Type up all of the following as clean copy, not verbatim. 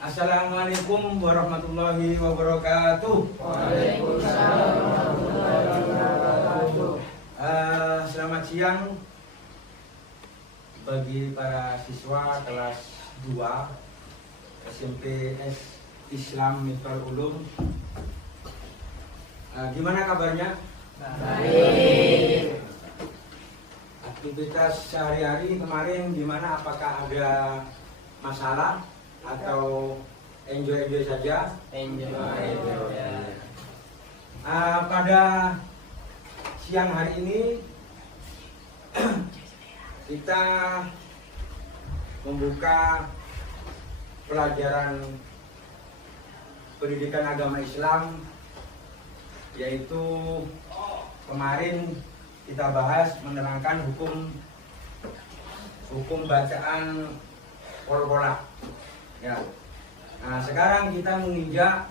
Assalamualaikum warahmatullahi wabarakatuh. Waalaikumsalam warahmatullahi wabarakatuh. Selamat siang bagi para siswa kelas 2 SMP Islam Miftal Ulum. Gimana kabarnya? Baik. Aktivitas sehari-hari kemarin gimana? Apakah ada masalah atau enjoy saja? Enjoy. Pada siang hari ini kita membuka pelajaran pendidikan agama Islam, yaitu kemarin kita bahas menerangkan hukum bacaan qol-qolah. Ya. Nah, sekarang kita menginjak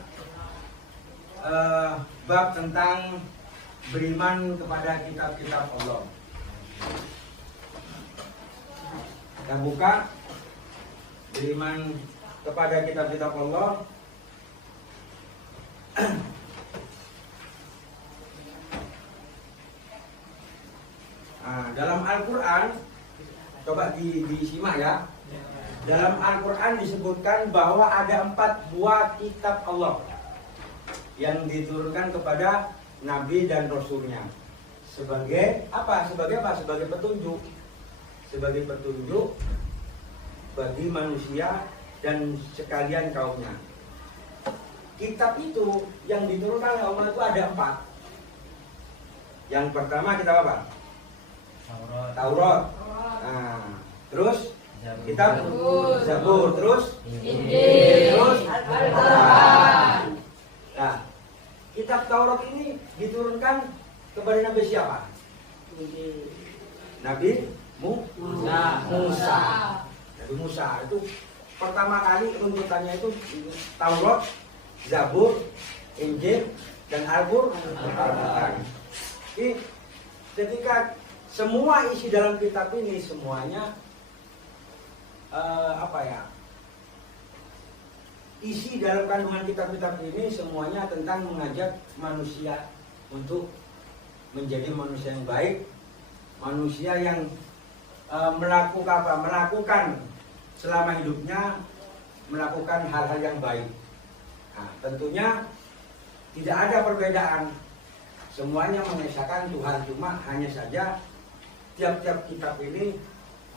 bab tentang beriman kepada kitab-kitab Allah. Kita buka beriman kepada kitab-kitab Allah. Nah, dalam Al-Quran, coba disimak ya. Dalam Al-Quran disebutkan bahwa ada 4 buah kitab Allah yang diturunkan kepada Nabi dan Rasulnya. Sebagai apa? Sebagai petunjuk. Sebagai petunjuk bagi manusia dan sekalian kaumnya. Kitab itu yang diturunkan oleh Allah itu ada 4. Yang pertama kitab apa? Taurat. Nah, terus kitab Zabur, terus Injil, terus Al-Quran. Nah, kitab Taurat ini diturunkan kepada Nabi siapa? Nabi Musa. Nabi Musa itu pertama kali runtutannya itu Taurat, Zabur, Injil, dan Al-Quran. Jadi ketika semua isi dalam kitab ini semuanya isi dalam kandungan kitab-kitab ini semuanya tentang mengajak manusia untuk menjadi manusia yang baik, manusia yang melakukan selama hidupnya melakukan hal-hal yang baik. Nah, tentunya tidak ada perbedaan, semuanya mengesahkan Tuhan, cuma hanya saja tiap-tiap kitab ini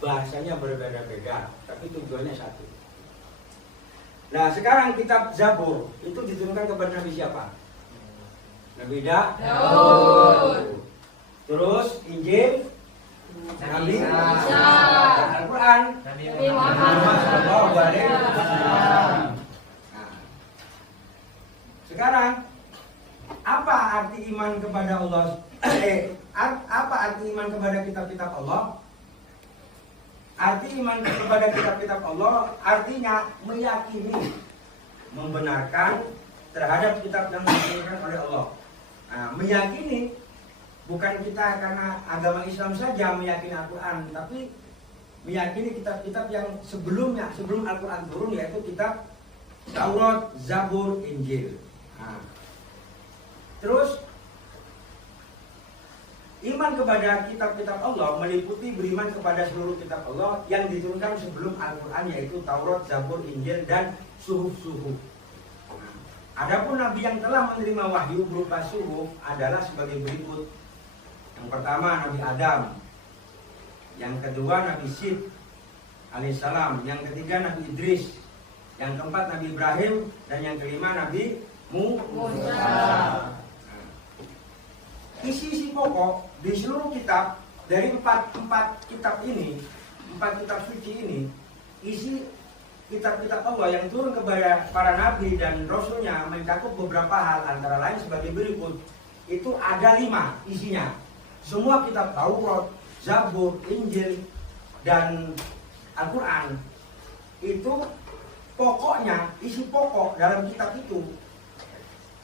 bahasanya berbeda-beda, tapi tujuannya satu. Nah, sekarang kitab Zabur itu diturunkan kepada Nabi siapa? Nabi Daud. Terus Injil Nabi Isa. Al-Quran Nabi Muhammad. Nah, sekarang apa arti iman kepada Allah? Apa arti iman kepada kitab-kitab Allah? Arti iman kepada kitab-kitab Allah artinya meyakini, membenarkan terhadap kitab yang diturunkan oleh Allah. Nah, meyakini bukan kita karena agama Islam saja meyakini Al-Quran, tapi meyakini kitab-kitab yang sebelum Al-Quran turun, yaitu kitab Taurat, Zabur, Injil. Nah, terus iman kepada kitab-kitab Allah meliputi beriman kepada seluruh kitab Allah yang diturunkan sebelum Al-Quran, yaitu Taurat, Zabur, Injil, dan suhuf-suhuf. Adapun Nabi yang telah menerima wahyu berupa suhuf adalah sebagai berikut. Yang pertama Nabi Adam, yang kedua Nabi Syed alaihissalam, yang ketiga Nabi Idris, yang keempat Nabi Ibrahim, dan yang kelima Nabi Musa. Isi-isi pokok di seluruh kitab dari empat kitab ini, 4 kitab suci ini, isi kitab-kitab Allah yang turun kepada para nabi dan rasulnya mencakup beberapa hal, antara lain sebagai berikut. Itu ada 5 isinya. Semua kitab Taurat, Zabur, Injil, dan Al-Quran itu pokoknya, isi pokok dalam kitab itu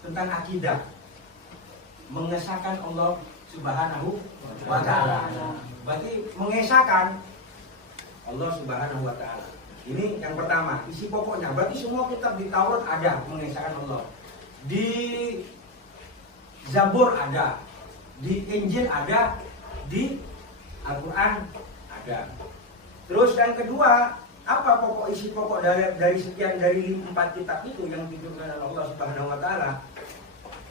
tentang akidah, mengesahkan Allah Subhanahu wa ta'ala. Berarti mengesahkan Allah Subhanahu wa ta'ala. Ini yang pertama, isi pokoknya. Berarti semua kitab di Taurat ada mengesahkan Allah. Di Zabur ada, di Injil ada, di Al-Quran ada. Terus yang kedua, apa isi pokok dari sekian dari 4 kitab itu yang diturunkan oleh Allah Subhanahu wa taala?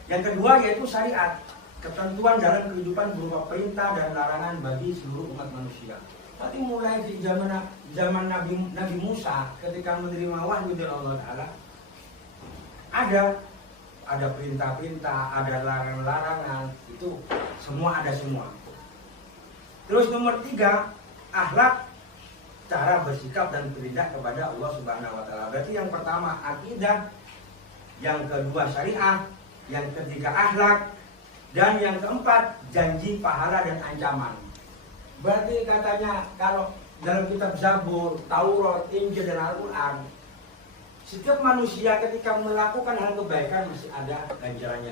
Yang kedua yaitu syariat, ketentuan dalam kehidupan berupa perintah dan larangan bagi seluruh umat manusia. Berarti mulai di zaman Nabi Musa ketika menerima wahyu dari Allah Taala ada perintah-perintah, ada larangan-larangan, itu semua ada semua. Terus nomor 3, akhlak, cara bersikap dan bertindak kepada Allah Subhanahu wa taala. Berarti yang pertama akidah, yang kedua syariat, yang ketiga akhlak, dan yang keempat janji pahala dan ancaman. Berarti katanya kalau dalam kitab Zabur, Taurat, Injil dan Al-Quran, setiap manusia ketika melakukan hal kebaikan masih ada ganjarannya,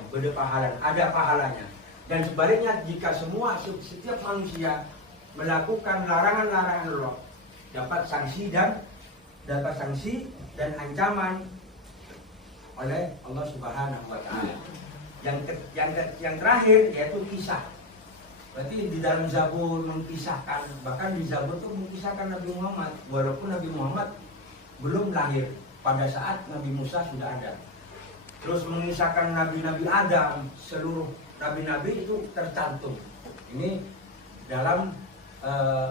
ada pahalanya. Dan sebaliknya jika setiap manusia melakukan larangan-larangan Allah, dapat sanksi dan ancaman oleh Allah Subhanahu wa taala. Yang terakhir yaitu kisah. Berarti di dalam Zabur mengisahkan, bahkan di Zabur itu mengisahkan Nabi Muhammad, walaupun Nabi Muhammad belum lahir pada saat Nabi Musa sudah ada. Terus mengisahkan Nabi-Nabi Adam, seluruh Nabi-Nabi itu tercantum. Ini dalam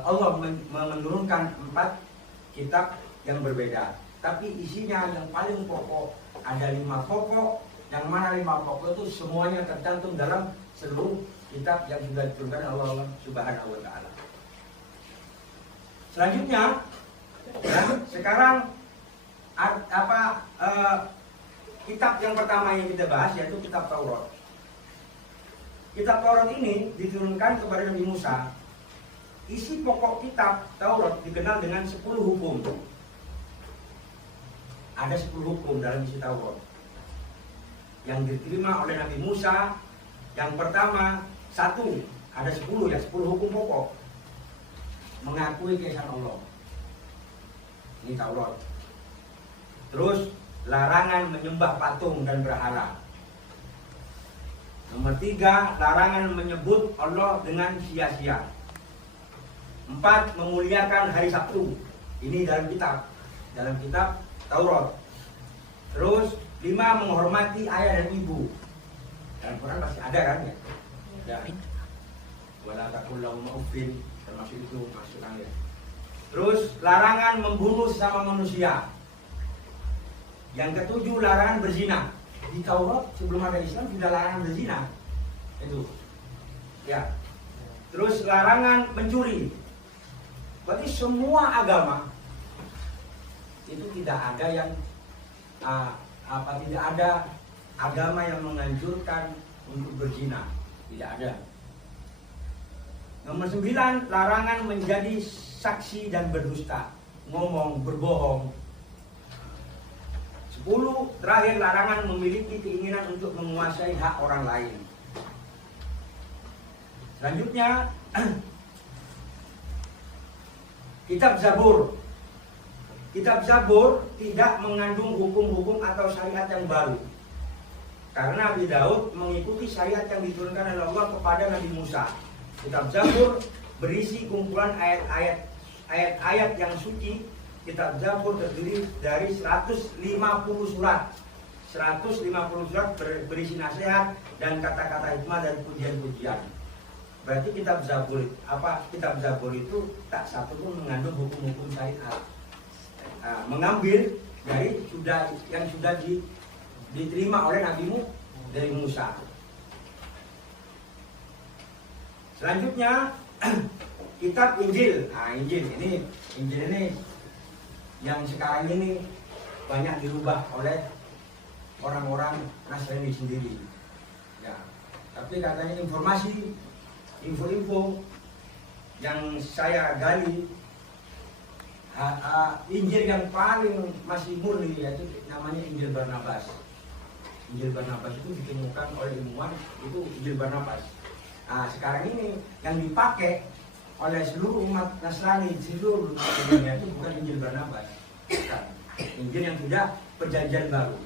Allah menurunkan 4 kitab yang berbeda. Tapi isinya yang paling pokok ada 5 pokok, yang mana 5 pokok itu semuanya tercantum dalam seluruh kitab yang sudah diturunkan oleh Allah Subhanahu wa taala. Selanjutnya, ya, sekarang kitab yang pertama yang kita bahas yaitu kitab Taurat. Kitab Taurat ini diturunkan kepada Nabi Musa. Isi pokok kitab Taurat dikenal dengan 10 hukum. Ada 10 hukum dalam isi Taurat yang diterima oleh Nabi Musa. Yang pertama, ada 10 hukum pokok. Mengakui keesaan Allah. Ini Taurat. Terus larangan menyembah patung dan berhala. Nomor 3, larangan menyebut Allah dengan sia-sia. 4, memuliakan hari Sabtu. Ini dalam kitab Taurat. Terus 5, menghormati ayah dan ibu. Dalam Quran pasti ada kan ya? Ya. Wala taqul lahum uffin, termasuk itu masukkan ya. Terus larangan membunuh sesama manusia. Yang ketujuh, larangan berzina. Di Taurat sebelum ada Islam sudah larangan berzina. Itu. Ya. Terus larangan mencuri. Berarti semua agama itu tidak ada yang tidak ada agama yang menganjurkan untuk berzina. Tidak ada. Nomor 9, larangan menjadi saksi dan berdusta, ngomong, berbohong. 10, terakhir larangan memiliki keinginan untuk menguasai hak orang lain. Selanjutnya, kitab Zabur. Kitab Zabur tidak mengandung hukum-hukum atau syariat yang baru. Karena Nabi Daud mengikuti syariat yang diturunkan oleh Allah kepada Nabi Musa. Kitab Zabur berisi kumpulan ayat-ayat yang suci. Kitab Zabur terdiri dari 150 surat. 150 surat berisi nasihat dan kata-kata hikmah dan pujian-pujian. Berarti kitab Zabur itu tak satu pun mengandung hukum-hukum syariat. Mengambil dari yang sudah diterima oleh Nabi dari Musa. Selanjutnya kitab Injil. Injil ini yang sekarang ini banyak dirubah oleh orang-orang Nasrani sendiri. Ya, tapi katanya info yang saya gali, Injil yang paling masih murni yaitu namanya Injil Barnabas. Injil Barnabas itu ditemukan oleh ilmuwan, itu Injil Barnabas. Sekarang ini yang dipakai oleh seluruh umat Nasrani di seluruh dunia itu bukan Injil Barnabas, Injil yang sudah perjanjian baru.